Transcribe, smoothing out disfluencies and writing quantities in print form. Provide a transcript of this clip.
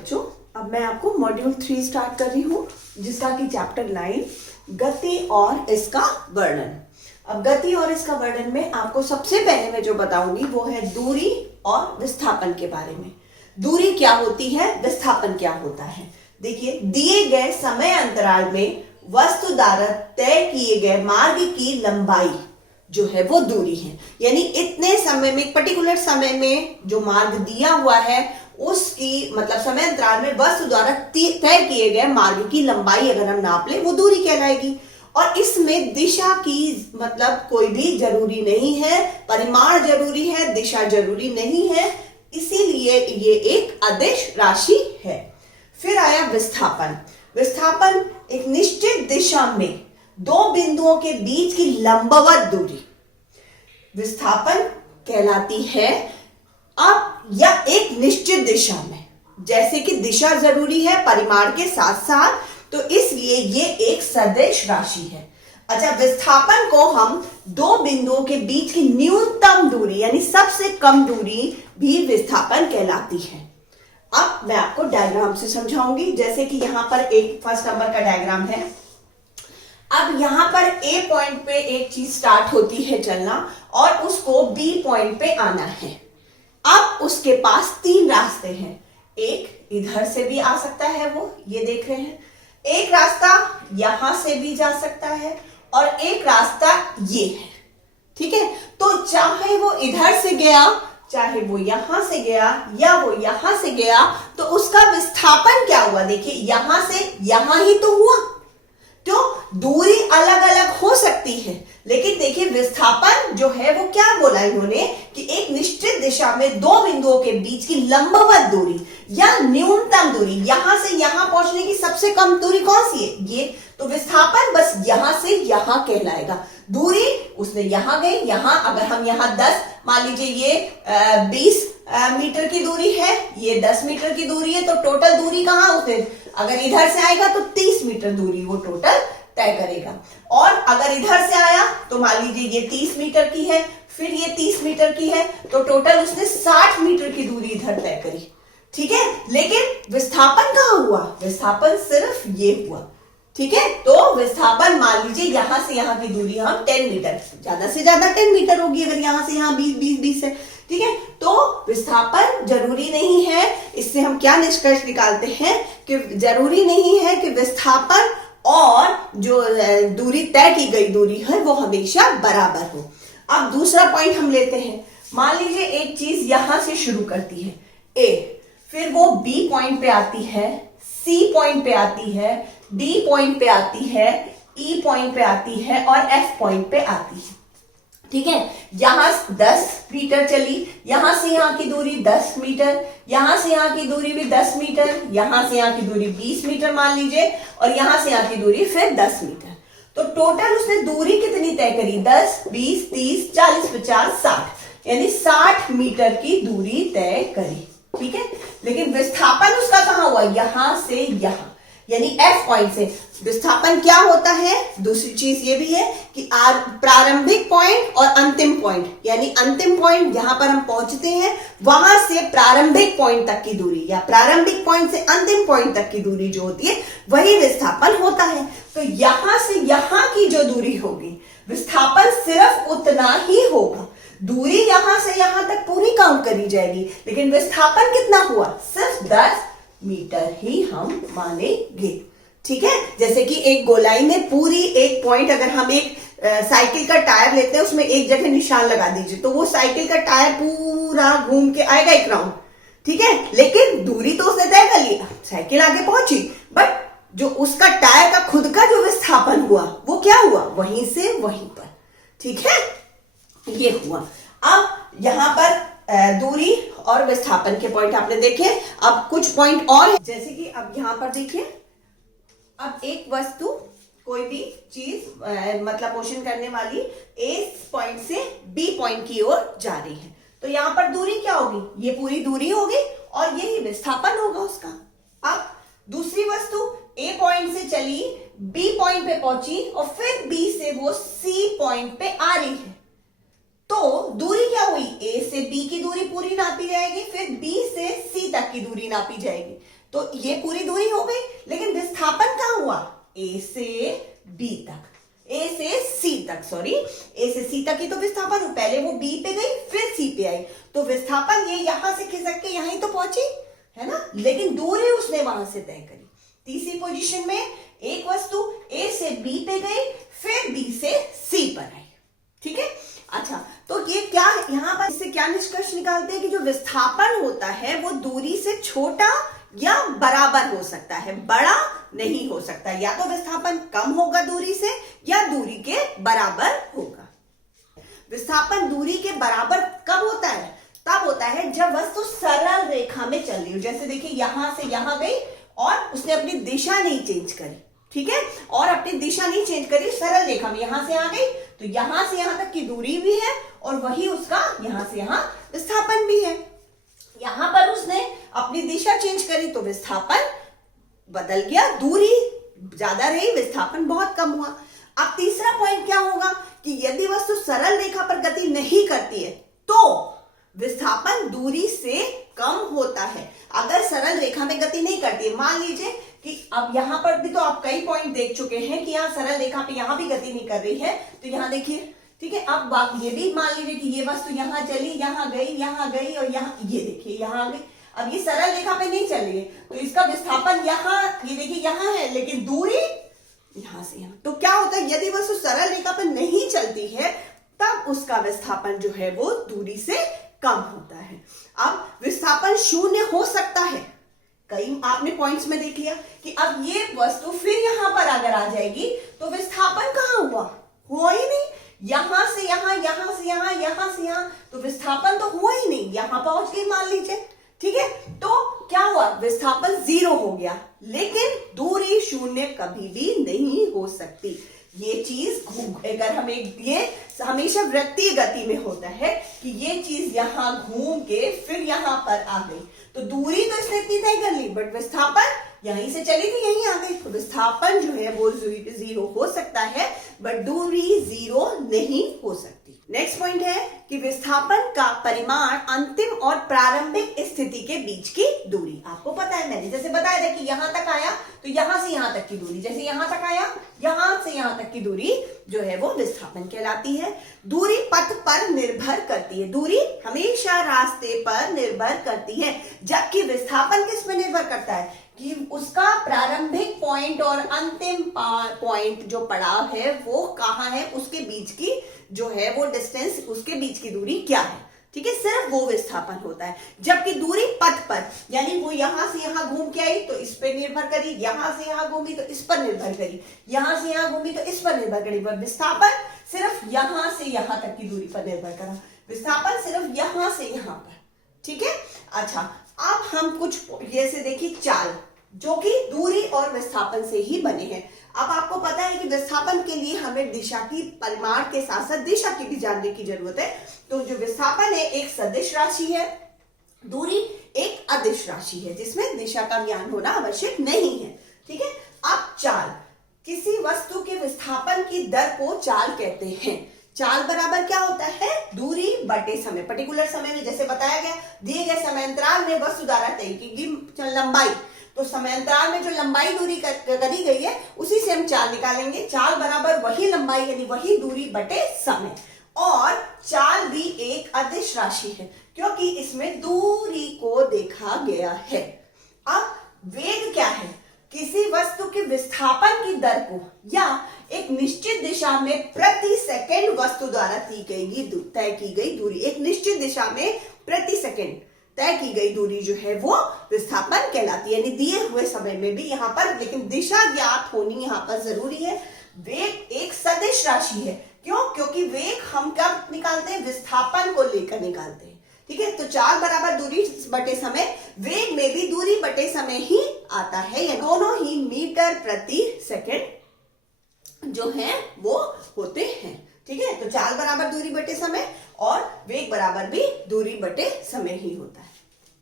बच्चों, अब मैं आपको मॉड्यूल 3 स्टार्ट कर रही हूँ, जिसका कि चैप्टर 9 गति और इसका वर्णन। अब गति और इसका वर्णन में आपको सबसे पहले मैं जो बताऊंगी वो है दूरी और विस्थापन के बारे में। दूरी क्या होती है, विस्थापन क्या होता है। देखिए, दिए गए समय अंतराल में वस्तु द्वारा तय किए गए मार्ग की लंबाई जो है वो दूरी है। यानी इतने समय में, एक पर्टिकुलर समय में जो मार्ग दिया हुआ है उसकी मतलब समय अंतराल में वस्तु द्वारा तय किए गए मार्ग की लंबाई अगर हम नाप ले वो दूरी कहलाएगी। और इसमें दिशा की मतलब कोई भी जरूरी नहीं है, परिमाण जरूरी है, दिशा जरूरी नहीं है, इसीलिए ये एक अदिश राशि है। फिर आया विस्थापन। विस्थापन एक निश्चित दिशा में दो बिंदुओं के बीच की लंबवत दूरी विस्थापन कहलाती है। अब या एक निश्चित दिशा में, जैसे कि दिशा जरूरी है परिमाण के साथ साथ, तो इसलिए ये एक सदिश राशि है। अच्छा, विस्थापन को हम दो बिंदुओं के बीच की न्यूनतम दूरी यानी सबसे कम दूरी भी विस्थापन कहलाती है। अब मैं आपको डायग्राम से समझाऊंगी। जैसे कि यहां पर एक फर्स्ट नंबर का डायग्राम है। अब यहां पर ए पॉइंट पे एक चीज स्टार्ट होती है चलना और उसको बी पॉइंट पे आना है। अब उसके पास तीन रास्ते हैं। एक इधर से भी आ सकता है, वो ये देख रहे हैं। एक रास्ता यहां से भी जा सकता है और एक रास्ता ये है। ठीक है, तो चाहे वो इधर से गया, चाहे वो यहां से गया या वो यहां से गया, तो उसका विस्थापन क्या हुआ। देखिए, यहां से यहां ही तो हुआ, तो दूरी अलग अलग हो सकती है, लेकिन देखिए विस्थापन जो है वो क्या बोला इन्होंने कि एक निश्चित दिशा में दो बिंदुओं के बीच की लंबवत दूरी या न्यूनतम दूरी, यहां से यहां पहुंचने की सबसे कम दूरी कौन सी है, ये। तो विस्थापन बस यहां से यहां कहलाएगा। दूरी उसने यहां गई, यहां अगर हम यहां 10 मान लीजिए ये 20 मीटर की दूरी है, ये 10 मीटर की दूरी है, तो टोटल दूरी कहां उसने, अगर इधर से आएगा तो 30 मीटर दूरी वो टोटल तय करेगा। और अगर इधर से आया तो मान लीजिए ये 30 मीटर की है, फिर ये 30 मीटर की है, तो टोटल उसने 60 मीटर की दूरी इधर तय करी। ठीक है, लेकिन विस्थापन कहां हुआ, विस्थापन सिर्फ ये हुआ। ठीक है, तो विस्थापन मान लीजिए यहां से यहां की दूरी हम 10 मीटर, ज्यादा से ज्यादा 10 मीटर होगी, अगर यहां से यहां 20 है। ठीक है, तो विस्थापन जरूरी नहीं है। इससे हम क्या निष्कर्ष निकालते हैं कि जरूरी नहीं है कि विस्थापन और जो दूरी तय की गई दूरी है वो हमेशा बराबर हो। अब दूसरा पॉइंट हम लेते हैं। मान लीजिए एक चीज यहां से शुरू करती है ए, फिर वो बी पॉइंट पे आती है, सी पॉइंट पे आती है, डी पॉइंट पे आती है, ई पॉइंट पे आती है और एफ पॉइंट पे आती है। ठीक है, यहां 10 मीटर चली, यहां से यहां की दूरी 10 मीटर, यहां से यहां की दूरी भी 10 मीटर, यहां से यहां की दूरी 20 मीटर मान लीजिए, और यहां से यहां की दूरी फिर 10 मीटर। तो टोटल उसने दूरी कितनी तय करी, 10, 20, 30, 40, 50, 60, यानी 60 मीटर की दूरी तय करी। ठीक है, लेकिन विस्थापन उसका कहां हुआ, यहां से यहां, यानी एफ पॉइंट से। विस्थापन क्या होता है, दूसरी चीज ये भी है कि प्रारंभिक पॉइंट और अंतिम पॉइंट, यानी अंतिम पॉइंट जहां पर हम पहुंचते हैं वहां से प्रारंभिक पॉइंट तक की दूरी या प्रारंभिक पॉइंट से अंतिम पॉइंट तक की दूरी जो होती है वही विस्थापन होता है। तो यहां से यहां की जो दूरी होगी, विस्थापन सिर्फ उतना ही होगा। दूरी यहां से यहां तक पूरी काउंट करी जाएगी, लेकिन विस्थापन कितना हुआ, सिर्फ 10 मीटर ही हम मानेंगे। ठीक है, जैसे कि एक गोलाई में पूरी एक पॉइंट, अगर हम एक साइकिल का टायर लेते हैं, उसमें एक जगह निशान लगा दीजिए, तो वो साइकिल का टायर पूरा घूम के आएगा एक राउंड। ठीक है, लेकिन दूरी तो उसने तय कर लिया, साइकिल आगे पहुंची, बट जो उसका टायर का खुद का जो विस्थापन हुआ वो क्या हुआ, वहीं से वहीं पर। ठीक है, ये हुआ। अब यहां पर दूरी और विस्थापन के पॉइंट आपने देखे। अब कुछ पॉइंट और, जैसे कि अब यहां पर देखिए, अब एक वस्तु कोई भी चीज मतलब मोशन करने वाली ए पॉइंट से बी पॉइंट की ओर जा रही है, तो यहां पर दूरी क्या होगी, ये पूरी दूरी होगी और यही विस्थापन होगा उसका। अब दूसरी वस्तु ए पॉइंट से चली, बी पॉइंट पे पहुंची और फिर बी से वो सी पॉइंट पे आ रही है, तो दूरी क्या हुई, ए से बी की दूरी पूरी नापी जाएगी, फिर बी से सी तक की दूरी नापी जाएगी। तो ये पूरी दूरी हो गई, लेकिन विस्थापन कहां हुआ? ए से बी तक, ए से सी तक, सॉरी ए से सी तक ही तो विस्थापन, पहले वो बी पे गई फिर सी पे आई, तो विस्थापन ये यहां से खिसक के यहीं तो पहुंची है ना, लेकिन दूरी उसने वहां से तय करी। तीसरी पोजीशन में एक वस्तु ए से बी पे गई फिर बी से सी पर आई, ठीक है। अच्छा, तो ये क्या यहां पर इससे क्या निष्कर्ष निकालते हैं कि जो विस्थापन होता है वो दूरी से छोटा या बराबर हो सकता है, बड़ा नहीं हो सकता। या तो विस्थापन कम होगा दूरी से या दूरी के बराबर होगा। विस्थापन दूरी के बराबर कब होता है? तब होता है जब वस्तु सरल रेखा में चल रही हो। जैसे देखिए यहां से यहां गई और उसने अपनी दिशा नहीं चेंज करी, ठीक है, और अपनी दिशा नहीं चेंज करी, सरल रेखा में यहां से आ गई, तो यहां से यहां तक की दूरी भी है और वही उसका यहां से यहां विस्थापन भी है। यहां पर उसने अपनी दिशा चेंज करी तो विस्थापन बदल गया, दूरी ज्यादा रही, विस्थापन बहुत कम हुआ। अब तीसरा पॉइंट क्या होगा कि यदि वस्तु सरल रेखा पर गति नहीं करती है तो विस्थापन दूरी से कम होता है। अगर सरल रेखा में गति नहीं करती है, मान लीजिए कि अब यहां पर भी तो आप कई पॉइंट देख चुके हैं कि यहाँ सरल रेखा पे यहां भी गति नहीं कर रही है, तो यहां देखिए, ठीक है। अब आप ये भी मान लीजिए कि ये वस्तु यहां चली, यहां गई और यहां ये देखिए यहां आ गई। अब ये सरल रेखा पे नहीं चल रही है तो इसका विस्थापन यहां, ये देखिए यहां है, लेकिन दूरी यहां से यहां। तो क्या होता है, यदि वस्तु सरल रेखा पर नहीं चलती है तब उसका विस्थापन जो है वो दूरी से कम होता है। अब विस्थापन शून्य हो सकता है, कई आपने पॉइंट्स में देख लिया कि अब ये वस्तु फिर यहां पर अगर आ जाएगी तो विस्थापन कहां हुआ ही नहीं, यहां से यहां, यहां से यहां, यहां से यहां, तो विस्थापन तो हुआ ही नहीं, यहां पहुंच गई मान लीजिए, ठीक है। तो क्या हुआ, विस्थापन 0 हो गया, लेकिन दूरी शून्य कभी भी नहीं हो सकती। ये चीज अगर हमें ये हमेशा वृत्तीय गति में होता है कि ये चीज यहां घूम के फिर यहां पर आ गई, तो दूरी तो इसने इतनी तय कर ली, बट विस्थापन यहीं से चली थी यहीं आ गई, तो विस्थापन जो है वो 0 हो सकता है, बट दूरी 0 नहीं हो सकती। नेक्स्ट पॉइंट है कि विस्थापन का परिमाण अंतिम और प्रारंभिक स्थिति के बीच की दूरी। आपको पता है, मैंने जैसे बताया था कि यहां तक आया तो यहां से यहां तक की दूरी, जैसे यहां तक आया यहां से यहां तक की दूरी जो है वो विस्थापन कहलाती है। दूरी पथ पर निर्भर करती है, दूरी हमेशा रास्ते पर निर्भर करती है, जबकि विस्थापन किस पे निर्भर करता है कि उसका प्रारंभिक पॉइंट और अंतिम पॉइंट जो पड़ाव है वो कहां है, उसके बीच की जो है वो डिस्टेंस, उसके बीच की दूरी क्या है, ठीक है, सिर्फ वो विस्थापन होता है। जबकि दूरी पथ पर, यानी वो यहां से यहां घूम के आई तो इस पर निर्भर करी, यहां से यहां घूमी तो इस पर निर्भर करी, यहां से यहां घूमी तो इस पर निर्भर करी, पर विस्थापन सिर्फ यहां से यहां तक की दूरी पर निर्भर करा, विस्थापन सिर्फ यहां से यहां पर, ठीक है। अच्छा, अब हम कुछ जैसे देखिए चाल जो कि दूरी और विस्थापन से ही बने हैं। अब आपको पता है कि विस्थापन के लिए हमें दिशा की परिमाण के साथ साथ दिशा की भी जानने की जरूरत है। तो जो विस्थापन है एक सदिश राशि है, दूरी एक अदिश राशि है जिसमें दिशा का ज्ञान होना आवश्यक नहीं है, ठीक है। अब चाल, किसी वस्तु के विस्थापन की दर को चाल कहते हैं। चाल बराबर क्या होता है, दूरी बटे समय। पर्टिकुलर समय में जैसे बताया गया, दिए गए समय अंतराल में वस्तु द्वारा तय की गई लंबाई, तो समय अंतराल में जो लंबाई दूरी करी गई है उसी से हम चाल निकालेंगे। चाल बराबर वही लंबाई यानी वही दूरी बटे समय। और चाल भी एक अदिश राशि है क्योंकि इसमें दूरी को देखा गया है। अब वेग क्या है, किसी वस्तु के विस्थापन की दर को या एक निश्चित दिशा में प्रति सेकंड वस्तु द्वारा तय की गई दूरी, एक निश्चित दिशा में प्रति सेकंड तय की गई दूरी जो है वो विस्थापन कहलाती है, यानी दिए हुए समय में भी यहाँ पर, लेकिन दिशा ज्ञात होनी यहाँ पर जरूरी है। वेग एक सदिश राशि है, क्यों, क्योंकि वेग हम कब निकालते हैं, विस्थापन को लेकर निकालते हैं, ठीक है। तो चाल बराबर दूरी बटे समय, वेग में भी दूरी बटे समय ही आता है, ये दोनों ही मीटर प्रति सेकंड जो है वो होते हैं, ठीक है। तो चाल बराबर दूरी बटे समय और वेग बराबर भी दूरी बटे समय ही होता है।